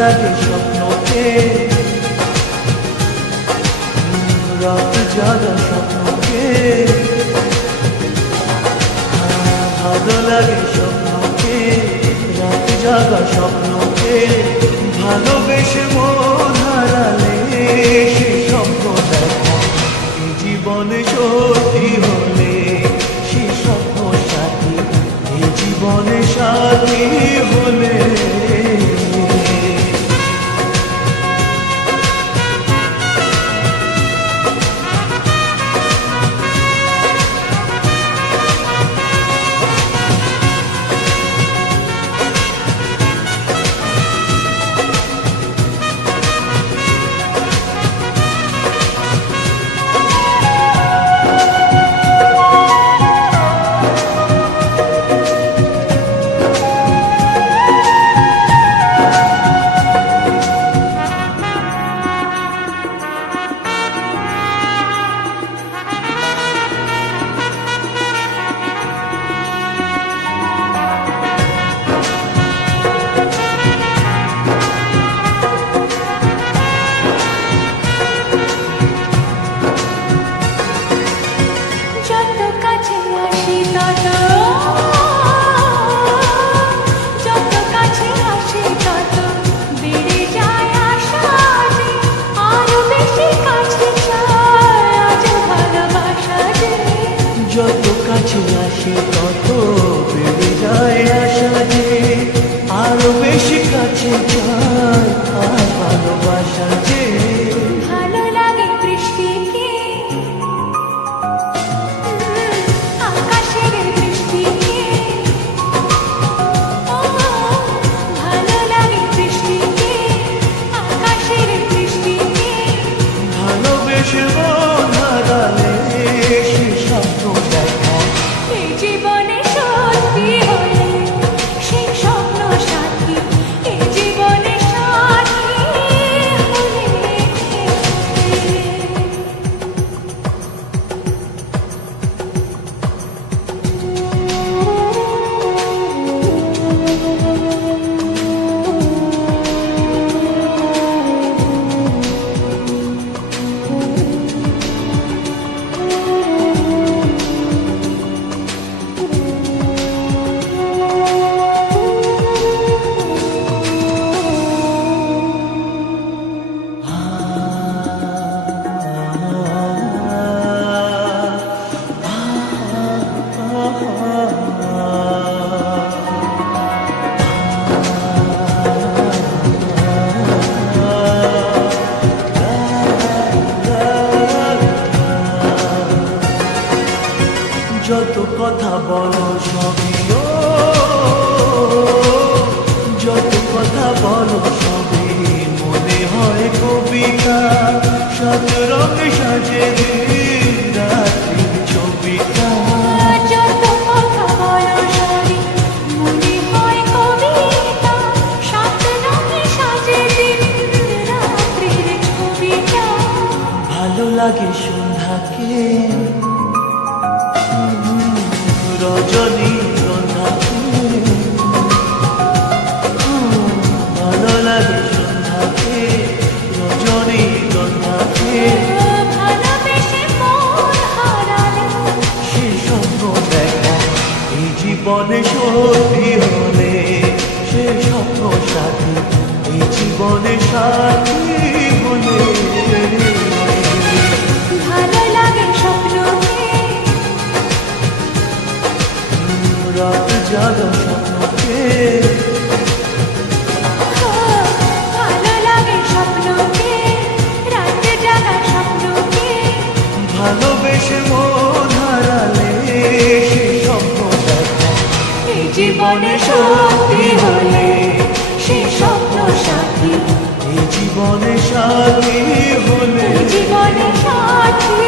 লাগে স্বপ্নকে রাত জাগা স্বপ্নকে ভালো লাগে স্বপ্নকে রাত জাগা স্বপ্নকে ভালোবেসে মন হারালে সে স্বপ্ন দেখা এই জীবনে সত্যি হলে সে স্বপ্ন সাথী এই জীবনে সাথী হলে যত কাছে আসে তত বেড়ে যায় আশা যে আরো বেশি কাছে যায় আর ভালোবাসা যে ভালো লাগে বৃষ্টিকে আকাশের বৃষ্টিকে ভালো লাগে বৃষ্টিকে আকাশের বৃষ্টিকে ভালোবেসে মন হারালে সে স্বপ্ন দেখা এই জীবনে সত্যি হলে সে স্বপ্ন সাথী এই জীবনে সাথী হলে যত কথা বলো সবই যত কথা বলো সবই মনে হয় কবিতা সাত রঙে সাজে রাত্রির ছবিটা যত কথা বলো সবই মনে হয় কবিতা সাত রঙে সাজে দিন রাত্রির ছবিটা ভালো লাগে সন্ধ্যাকে রজনী সাথী হলে ভালো লাগে স্বপ্নকে রাত জাগা স্বপ্নকে ভালো লাগে স্বপ্নকে রাত জাগা স্বপ্নকে ভালোবেসে মন হারালে সে স্বপ্ন দেখা এই জীবনে সত্যি হলে সে স্বপ্ন সাথী এই জীবনে সাথী হলে এই জীবনে সাথী